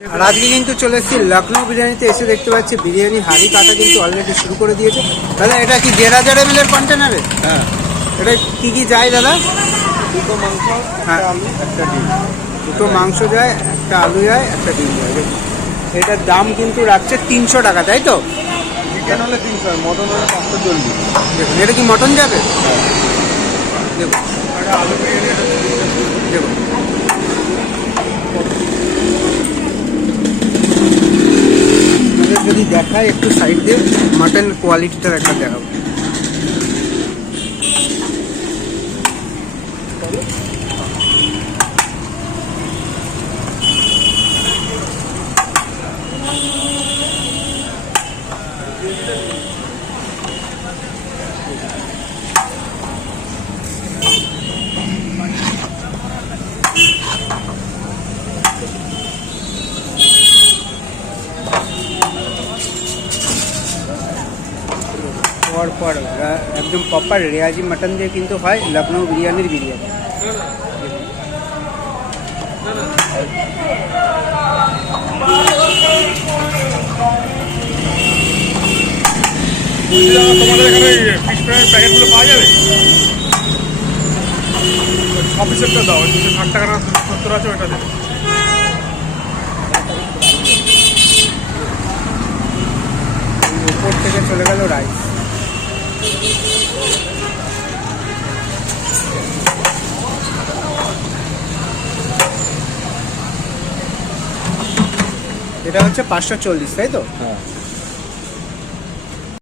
আর আজকে কিন্তু চলে এসেছি লখনৌ বিরিয়ানিতে। এসে দেখতে পাচ্ছি বিরিয়ানি হাঁড়ি কাটা কিন্তু অলরেডি শুরু করে দিয়েছে। দাদা এটা কি 1,500 ml এর কন্টেনারে? হ্যাঁ, এটা কি কি যায় দাদা? দুটো মাংস, হ্যাঁ। একটা আলু, একটা ডিম। দুটো মাংস যায়, একটা আলু যায়, একটা ডিম যায়। দেখুন এটার দাম কিন্তু রাখছে 300 টাকা, তাই তো? চিকেন হলে 300, মটন হলে 540। দেখুন এটা কি মটন যাবে? দেখুন একটা আলু বিরিয়ানি, এটা 300। দেখুন আমাদের যদি দেখায় একটু সাইড দিয়ে মাটন কোয়ালিটিটা একবার দেখাবো। পর একদম প্রপার রেয়াজি মাটন দিয়ে কিন্তু হয় লখনৌ বিরিয়ানির বিরিয়ানি। তোমাদের এখানে ফিশ ফ্রাইয়ের প্যাকেটগুলো পাওয়া যাবে? অফিসেরটা দাও, 260 টাকা না 70 আছে, ওটা দেবে। উপর থেকে চলে গেল রাইস। এটা হচ্ছে 540, তাই তো? হ্যাঁ।